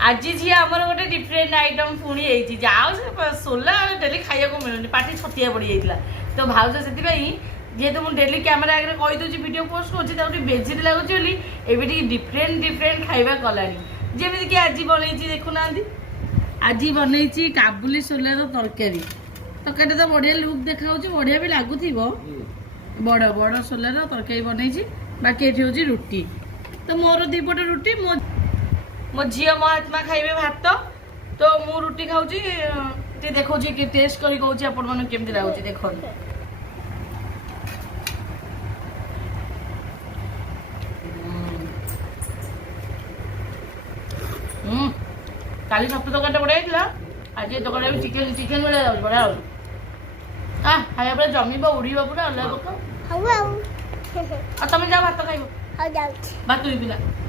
आज झी आमर गोटे डिफरेंट आइटम पुणी होती जाओ सोला डेली खाया मिलूनी पार्टी छतिया पड़ जाता तो भाज से जेहेतु मुझे डेली कैमेरा आगे कहीदे भिडियो पोस्ट कर बेजिट लगुच एवं डिफरेंट डिफरेंट खाଇବା कलानी जमी कि आज बनई देखुना आज बनई काबुली सोलार तरकारी तरकारी तो बढ़िया लुक देखा बढ़िया भी लगुथ बड़ बड़ सोलार तरकारी बनई बाकी ये हूँ रुटी तो मोर दीपटे रुटी मो झी मो आत्मा खाइबे भात तो मु रुटी खाऊँ देखा कि टेस्ट करी कहूँ आपण मन केमती लगुच देख काली छतु तरकारी बढ़िया आज ये तरकारी चिकेन चिकेन बढ़िया बढ़िया खाया पूरा जमीब उड़ीबा पूरा अलग पका तुम जाओ भात खाइब भात भी पिला